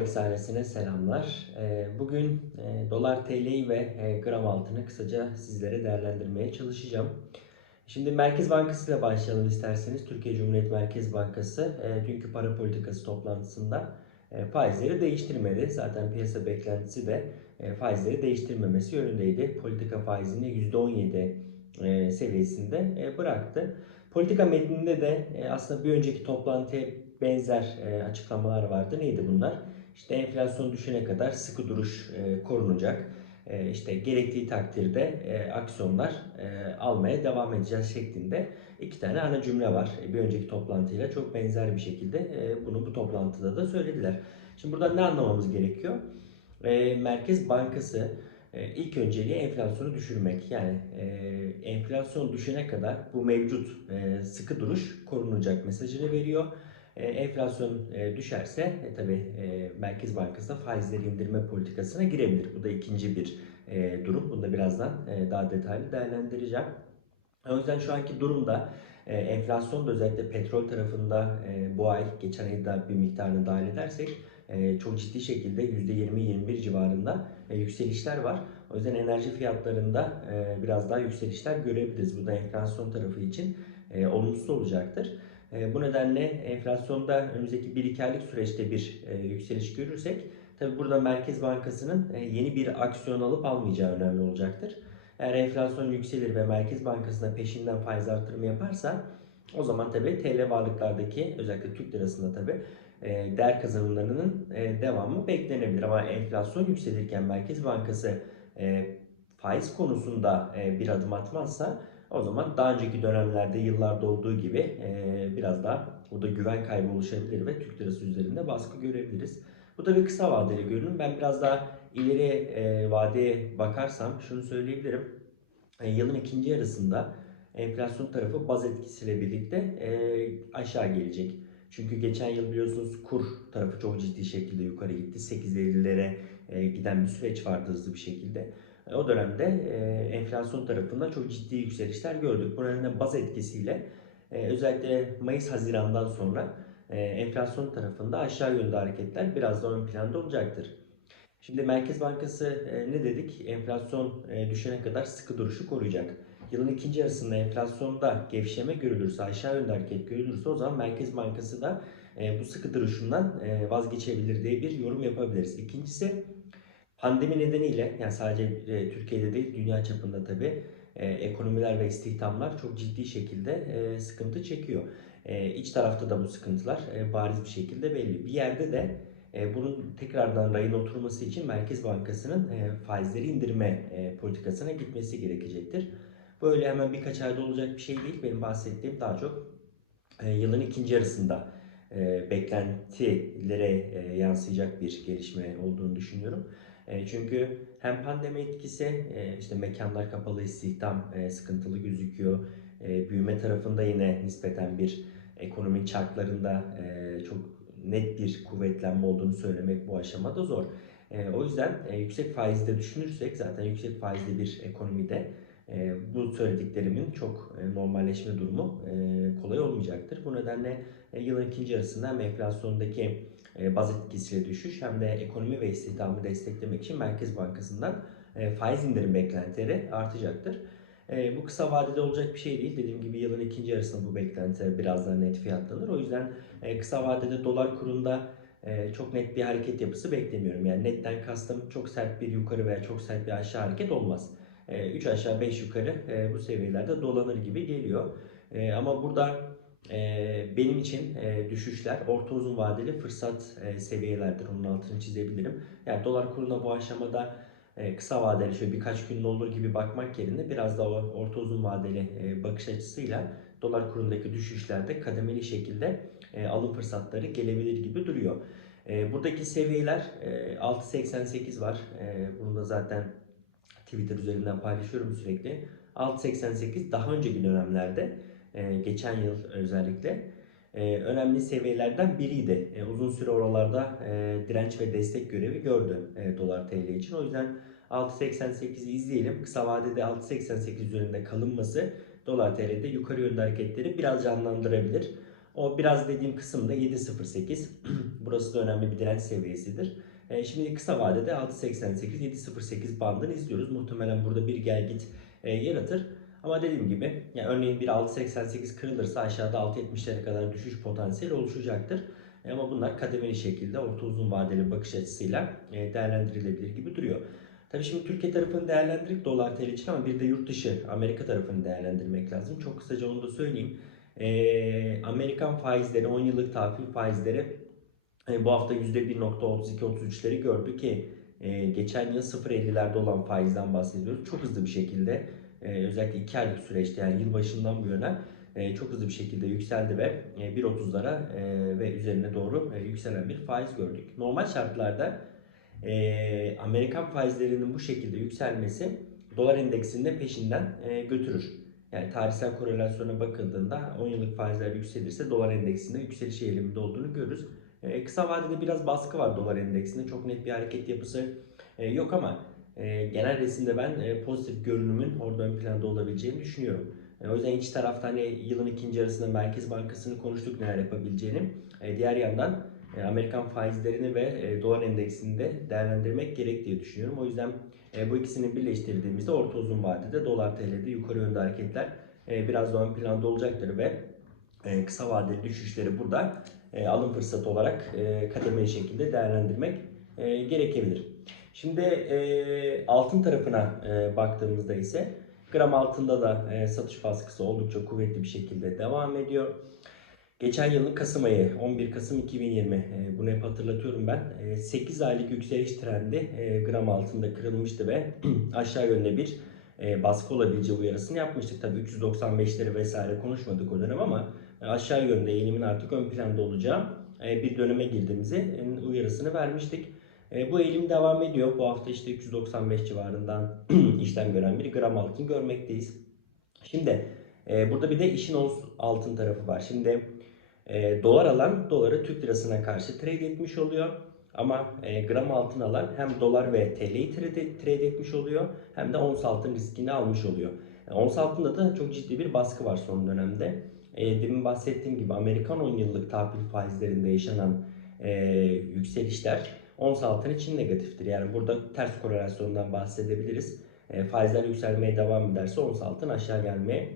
Ailesine selamlar. Ee, Bugün e, dolar TL'yi ve e, gram altını kısaca sizlere değerlendirmeye çalışacağım. Şimdi Merkez Bankası ile başlayalım isterseniz. Türkiye Cumhuriyet Merkez Bankası e, dünkü para politikası toplantısında faizleri değiştirmedi. Zaten piyasa beklentisi de faizleri değiştirmemesi yönündeydi. Politika faizini %17 e, seviyesinde bıraktı. Politika metninde de aslında bir önceki toplantıya benzer açıklamalar vardı. Neydi bunlar? İşte enflasyon düşene kadar sıkı duruş e, korunacak. E, işte gerektiği takdirde e, aksiyonlar e, almaya devam edeceğiz şeklinde iki tane ana cümle var. E, bir önceki toplantıyla çok benzer bir şekilde e, bunu bu toplantıda da söylediler. Şimdi burada ne anlamamız gerekiyor? E, Merkez Bankası e, ilk önceliği enflasyonu düşürmek. Yani e, enflasyon düşene kadar bu mevcut e, sıkı duruş korunacak mesajını veriyor. E, enflasyon e, düşerse e, tabi e, Merkez Bankası da faizleri indirme politikasına girebilir. Bu da ikinci bir durum. Bunu da birazdan daha detaylı değerlendireceğim. O yüzden şu anki durumda enflasyon da özellikle petrol tarafında bu ay geçen ayda bir miktarını dahil edersek çok ciddi şekilde %20-21 civarında e, yükselişler var. O yüzden enerji fiyatlarında biraz daha yükselişler görebiliriz. Bu da enflasyon tarafı için olumsuz olacaktır. E, bu nedenle enflasyonda önümüzdeki 1-2 aylık süreçte bir e, yükseliş görürsek tabi burada Merkez Bankası'nın e, yeni bir aksiyon alıp almayacağı önemli olacaktır. Eğer enflasyon yükselir ve Merkez Bankası'na peşinden faiz artırımı yaparsa o zaman tabi TL varlıklardaki özellikle Türk lirasında tabi e, değer kazanımlarının devamı beklenebilir. Ama enflasyon yükselirken Merkez Bankası faiz konusunda bir adım atmazsa o zaman daha önceki dönemlerde yıllarda olduğu gibi biraz daha burada güven kaybı oluşabilir ve Türk lirası üzerinde baskı görebiliriz. Bu da bir kısa vadeli görünüm. Ben biraz daha ileri vadeye bakarsam şunu söyleyebilirim. Yılın ikinci yarısında enflasyon tarafı baz etkisiyle birlikte aşağı gelecek. Çünkü geçen yıl biliyorsunuz kur tarafı çok ciddi şekilde yukarı gitti. 8.50'lere e, giden bir süreç vardı hızlı bir şekilde. E, o dönemde e, enflasyon tarafında çok ciddi yükselişler gördük. Bu nedenle baz etkisiyle özellikle Mayıs-Haziran'dan sonra enflasyon tarafında aşağı yönde hareketler biraz da ön planda olacaktır. Şimdi Merkez Bankası ne dedik? Enflasyon düşene kadar sıkı duruşu koruyacak yılın ikinci yarısında enflasyonda gevşeme görülürse, aşağı yönde hareket görülürse o zaman Merkez Bankası da e, bu sıkı duruşundan e, vazgeçebilir diye bir yorum yapabiliriz. İkincisi pandemi nedeniyle yani sadece e, Türkiye'de değil dünya çapında tabi e, ekonomiler ve istihdamlar çok ciddi şekilde e, sıkıntı çekiyor. E, iç tarafta da bu sıkıntılar e, bariz bir şekilde belli. Bir yerde de e, bunun tekrardan rayına oturması için Merkez Bankası'nın e, faizleri indirme e, politikasına gitmesi gerekecektir. Böyle hemen birkaç ayda olacak bir şey değil. Benim bahsettiğim daha çok e, yılın ikinci yarısında e, beklentilere e, yansıyacak bir gelişme olduğunu düşünüyorum. E, çünkü hem pandemi etkisi, e, işte mekanlar kapalı, istihdam e, sıkıntılı gözüküyor. Büyüme tarafında yine nispeten bir ekonomi çarklarında çok net bir kuvvetlenme olduğunu söylemek bu aşamada zor. O yüzden yüksek faizde düşünürsek zaten yüksek faizli bir ekonomide bu söylediklerimin çok normalleşme durumu kolay olmayacaktır. Bu nedenle yılın ikinci yarısında hem enflasyondaki baz etkisiyle düşüş hem de ekonomi ve istihdamı desteklemek için Merkez Bankası'ndan e, faiz indirim beklentileri artacaktır. E, bu kısa vadede olacak bir şey değil. Dediğim gibi yılın ikinci yarısında bu beklentiler biraz daha net fiyatlanır. O yüzden e, kısa vadede dolar kurunda e, çok net bir hareket yapısı beklemiyorum. Yani netten kastım çok sert bir yukarı veya çok sert bir aşağı hareket olmaz. 3 e, aşağı 5 yukarı e, bu seviyelerde dolanır gibi geliyor. E, ama burada benim için düşüşler orta uzun vadeli fırsat seviyelerdir. Onun altını çizebilirim. Yani dolar kuruna bu aşamada kısa vadeli şöyle birkaç günün olur gibi bakmak yerine biraz daha orta uzun vadeli bakış açısıyla dolar kurundaki düşüşlerde kademeli şekilde alım fırsatları gelebilir gibi duruyor. Buradaki seviyeler 6.88 var. Bunu da zaten Twitter üzerinden paylaşıyorum sürekli. 6.88 daha önceki dönemlerde e, geçen yıl özellikle e, önemli seviyelerden biriydi. E, uzun süre oralarda direnç ve destek görevi gördü dolar TL için. O yüzden 6.88'i izleyelim. Kısa vadede 6.88 üzerinde kalınması dolar TL'de yukarı yönde hareketleri biraz canlandırabilir. O biraz dediğim kısımda 7.08 Burası da önemli bir direnç seviyesidir. E, şimdi kısa vadede 6.88-7.08 bandını izliyoruz. Muhtemelen burada bir gel git e, yaratır. Ama dediğim gibi yani örneğin bir 6.88 kırılırsa aşağıda 6.70'lere kadar düşüş potansiyeli oluşacaktır. E, ama bunlar kademeli şekilde orta uzun vadeli bakış açısıyla e, değerlendirilebilir gibi duruyor. Tabii şimdi Türkiye tarafını değerlendirdik dolar TL için ama bir de yurt dışı Amerika tarafını değerlendirmek lazım. Çok kısaca onu da söyleyeyim. E, Amerikan faizleri 10 yıllık tahvil faizleri e, bu hafta %1.32-33'leri gördü ki e, geçen yıl 0.50'lerde olan faizden bahsediyoruz. Çok hızlı bir şekilde e, özellikle 2 aylık süreçte yani yılbaşından bu yana e, çok hızlı bir şekilde yükseldi ve e, 1.30'lara e, ve üzerine doğru e, yükselen bir faiz gördük. Normal şartlarda e, Amerikan faizlerinin bu şekilde yükselmesi dolar endeksini de peşinden e, götürür. Yani tarihsel korelasyona bakıldığında 10 yıllık faizler yükselirse dolar endeksinde yükseliş eğiliminde olduğunu görürüz. E, kısa vadede biraz baskı var dolar endeksinde. Çok net bir hareket yapısı e, yok ama e, genel resimde ben e, pozitif görünümün orada ön planda olabileceğini düşünüyorum. E, o yüzden iç tarafta hani yılın ikinci yarısında Merkez Bankası'nı konuştuk neler yapabileceğini. E, diğer yandan e, Amerikan faizlerini ve e, dolar endeksini de değerlendirmek gerek diye düşünüyorum. O yüzden e, bu ikisini birleştirdiğimizde orta uzun vadede dolar TL'de yukarı yönde hareketler e, biraz daha ön planda olacaktır ve e, kısa vadeli düşüşleri burada e, alım fırsatı olarak e, kademeli şekilde değerlendirmek e, gerekebilir. Şimdi e, altın tarafına e, baktığımızda ise gram altında da e, satış baskısı oldukça kuvvetli bir şekilde devam ediyor. Geçen yılın Kasım ayı 11 Kasım 2020 e, bunu hep hatırlatıyorum ben. E, 8 aylık yükseliş trendi e, gram altında kırılmıştı ve aşağı yönde bir e, baskı olabileceği uyarısını yapmıştık. Tabii 395'leri vesaire konuşmadık o dönem ama e, aşağı yönde eğilimin artık ön planda olacağı e, bir döneme girdiğimizi e, uyarısını vermiştik. E, bu eğilim devam ediyor. Bu hafta işte 395 civarından işlem gören bir gram altın görmekteyiz. Şimdi e, burada bir de işin altın tarafı var. Şimdi e, dolar alan doları Türk lirasına karşı trade etmiş oluyor. Ama gram altın alan hem dolar ve TL'yi trade, etmiş oluyor hem de ons altın riskini almış oluyor. E, ons altında da çok ciddi bir baskı var son dönemde. Demin bahsettiğim gibi Amerikan 10 yıllık tahvil faizlerinde yaşanan e, yükselişler ons altın için negatiftir. Yani burada ters korelasyondan bahsedebiliriz. E, faizler yükselmeye devam ederse ons altın aşağı gelmeye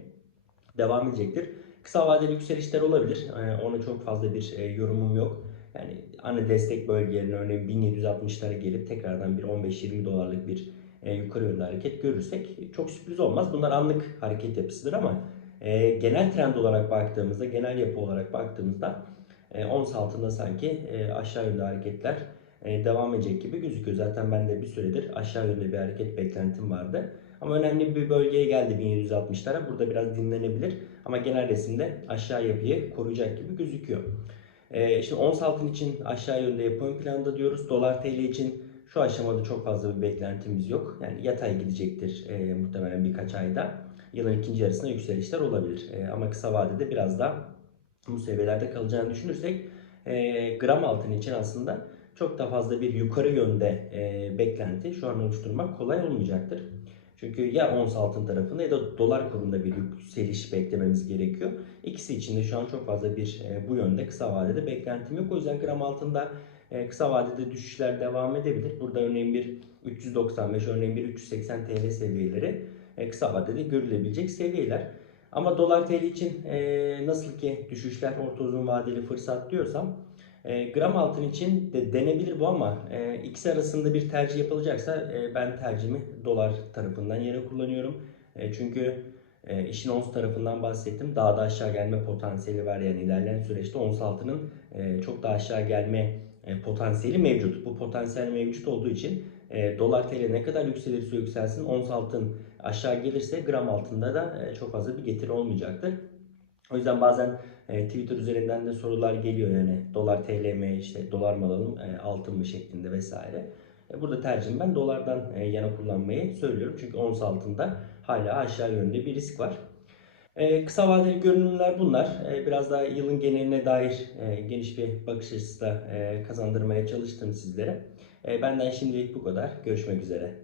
devam edecektir. Kısa vadeli yükselişler olabilir. E, ona çok fazla bir e, yorumum yok. Yani ana destek bölgelerine örneğin 1760'lara gelip tekrardan bir 15-20 dolarlık bir e, yukarı yönlü hareket görürsek çok sürpriz olmaz. Bunlar anlık hareket yapısıdır ama e, genel trend olarak baktığımızda, genel yapı olarak baktığımızda e, ons altında sanki e, aşağı yönlü hareketler devam edecek gibi gözüküyor. Zaten ben de bir süredir aşağı yönde bir hareket beklentim vardı. Ama önemli bir bölgeye geldi 1760'lara. Burada biraz dinlenebilir. Ama genel resimde aşağı yapıyı koruyacak gibi gözüküyor. Ee, şimdi ons altın için aşağı yönde yapı planda diyoruz. Dolar TL için şu aşamada çok fazla bir beklentimiz yok. Yani yatay gidecektir e, muhtemelen birkaç ayda. Yılın ikinci yarısında yükselişler olabilir. E, ama kısa vadede biraz daha bu seviyelerde kalacağını düşünürsek e, gram altın için aslında çok da fazla bir yukarı yönde e, beklenti şu an oluşturmak kolay olmayacaktır. Çünkü ya ons altın tarafında ya da dolar kurunda bir yükseliş beklememiz gerekiyor. İkisi için de şu an çok fazla bir e, bu yönde kısa vadede beklentim yok. O yüzden gram altında e, kısa vadede düşüşler devam edebilir. Burada örneğin bir 395, örneğin bir 380 TL seviyeleri e, kısa vadede görülebilecek seviyeler. Ama dolar TL için e, nasıl ki düşüşler orta uzun vadeli fırsat diyorsam e, gram altın için de denebilir bu ama e, ikisi arasında bir tercih yapılacaksa e, ben tercihimi dolar tarafından yere kullanıyorum. E, çünkü e, işin ons tarafından bahsettim. Daha da aşağı gelme potansiyeli var yani ilerleyen süreçte ons altının e, çok daha aşağı gelme e, potansiyeli mevcut. Bu potansiyel mevcut olduğu için e, dolar TL ne kadar yükselirse yükselsin ons altın aşağı gelirse gram altında da e, çok fazla bir getiri olmayacaktır. O yüzden bazen e, Twitter üzerinden de sorular geliyor yani dolar TL mi işte dolar mı alalım e, altın mı şeklinde vesaire. E, burada tercihim ben dolardan e, yana kullanmayı söylüyorum. Çünkü ons altında hala aşağı yönde bir risk var. E, kısa vadeli görünümler bunlar. E, biraz daha yılın geneline dair e, geniş bir bakış açısı da e, kazandırmaya çalıştım sizlere. E, benden şimdilik bu kadar. Görüşmek üzere.